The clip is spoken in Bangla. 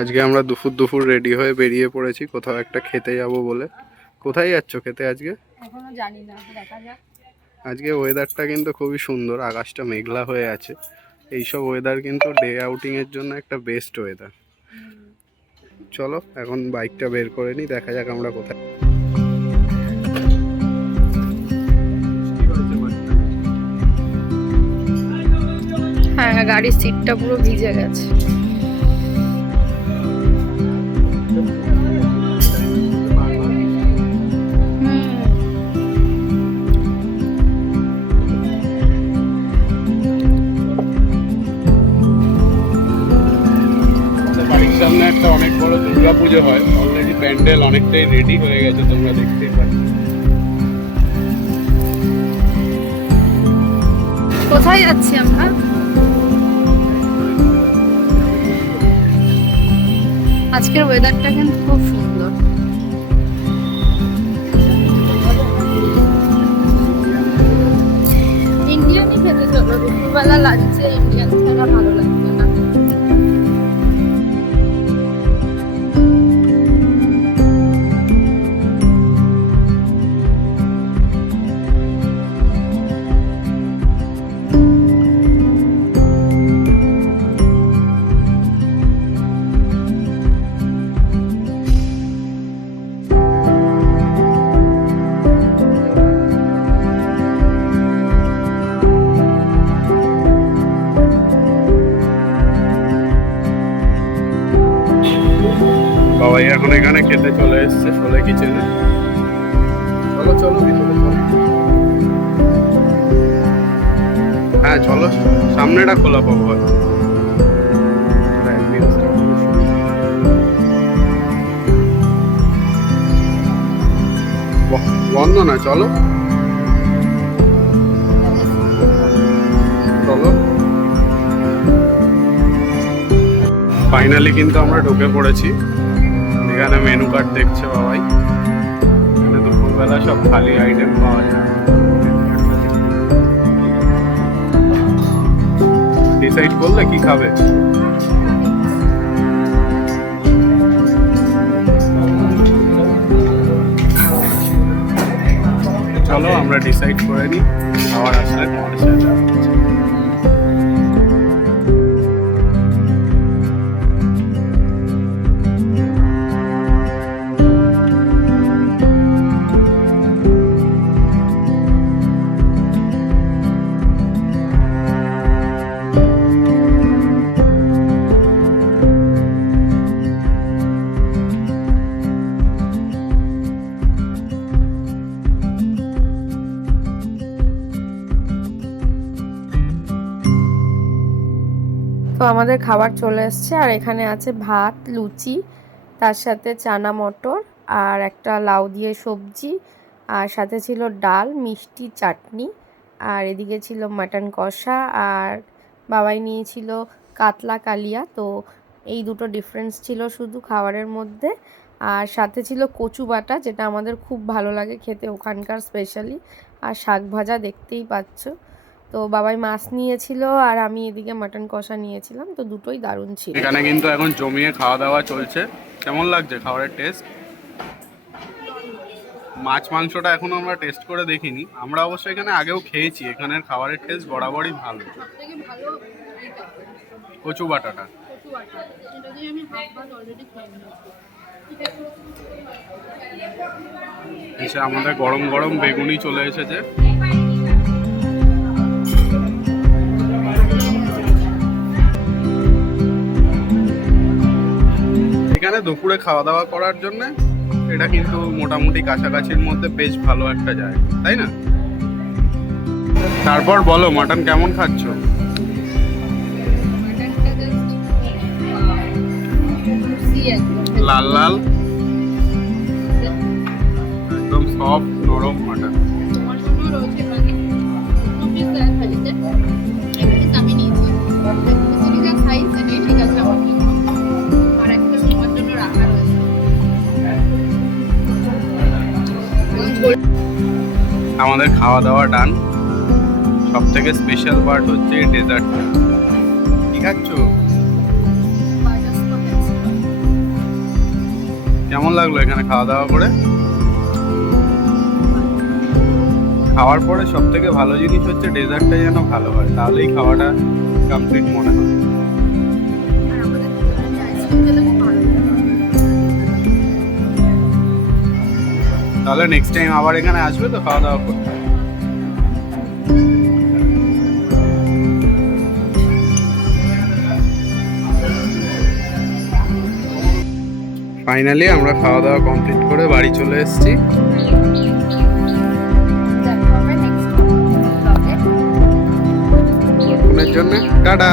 আজকে আমরা দুপুর রেডি হয়ে বেরিয়ে পড়েছি কোথাও একটা খেতে যাব বলে। কোথায় যাচ্ছ খেতে আজকে? এখনো জানি না, দেখা যাক। আজকে ওয়েদারটা কিন্তু খুবই সুন্দর, আকাশটা মেঘলা হয়ে আছে। এইসব ওয়েদার কিন্তু ডে আউটিংয়ের জন্য একটা বেস্ট ওয়েদার। চলো এখন বাইকটা বের করে নিই, দেখা যাক আমরা কোথায়। হ্যাঁ, গাড়ির সিটটা পুরো ভিজে গেছে। বাড়ির সামনে একটা অনেক বড় দুর্গা পুজো হয়, অলরেডি প্যান্ডেল অনেকটাই রেডি হয়ে গেছে, তোমরা দেখতেই পাচ্ছ। কোথায় যাচ্ছি আমরা? আজকের ওয়েদারটা কিন্তু খুব সুন্দর। ইন্ডিয়ানই খেতে চলো, দুপুরবেলা লাঞ্চে ইন্ডিয়ান ছাড়া ভালো লাগবে না। সবাই এখন এখানে খেতে চলে এসছে শোলে কিচেনে। চলো চলো ভিতরে চলো। হ্যাঁ চলো, সামনেটা খোলা পাবো। বন্ধ না, চলো চলো। ফাইনালি কিন্তু আমরা ঢুকে পড়েছি। এখানে মেনু কার্ড দেখছে বাবাই। এখানে দুপুরবেলা সব খালি আইটেম পাওয়া যায়। ডিসাইড করলে কি খাবে? চলো আমরা ডিসাইড করে নিই, খাবার আসলে তোমাদের সাথে। তো আমাদের খাবার চলে এসছে, আর এখানে আছে ভাত, লুচি, তার সাথে চানা মটর আর একটা লাউ দিয়ে সবজি, আর সাথে ছিল ডাল, মিষ্টি, চাটনি, আর এদিকে ছিল মাটন কষা, আর বাবাই নিয়েছিল কাতলা কালিয়া। তো এই দুটো ডিফারেন্স ছিল শুধু খাবারের মধ্যে। আর সাথে ছিল কচু বাটা, যেটা আমাদের খুব ভালো লাগে খেতে ওখানকার স্পেশালি, আর শাক ভাজা দেখতেই পাচ্ছ। তো বাবাই মাছ নিয়েছিল আর আমি এদিকে মাটন কষা নিয়েছিলাম, তো দুটোই দারুণ ছিল। এখানে কিন্তু এখন জমিয়ে খাওয়া দাওয়া চলছে। কেমন লাগছে খাবারের টেস্ট? মাছ মাংসটা এখনো আমরা টেস্ট করে দেখিনি, আমরা অবশ্য এখানে আগেও খেয়েছি। এখানের খাবারের টেস্ট বরাবরই ভালো। কচু বাটাটা এসে আমাদের গরম গরম বেগুনি চলে এসেছে। এখানে দুপুরে খাওয়া দাওয়া করার জন্য এটা কিন্তু মোটামুটি কাছাকাছির মধ্যে বেশ ভালো একটা জায়গা, তাই না? তারপর বলো, মাটন কেমন খাচ্ছ? লাল লাল, একদম সফট নরম মাটন। আমাদের খাওয়া দাওয়া ডান। সব থেকে স্পেশাল পার্ট হচ্ছে ডেজার্টটা। কি খাচ্ছ? কেমন লাগলো এখানে খাওয়া দাওয়া করে? খাওয়ার পরে সব থেকে ভালো জিনিস হচ্ছে ডেজার্টটা যেন ভালো হয়, তাহলেই খাওয়াটা কমপ্লিট মনে হয়। আর আমাদের আইসক্রিম খেতে খুব ভালো লাগে। তাহলে নেক্সট টাইম আবার এখানে আসবে তো খাওয়া দাওয়া করতে? ফাইনালি আমরা খাওয়া দাওয়া কমপ্লিট করে বাড়ি চলে এসেছি। দেখা হবে নেক্সট ব্লগে। জন্য টাটা।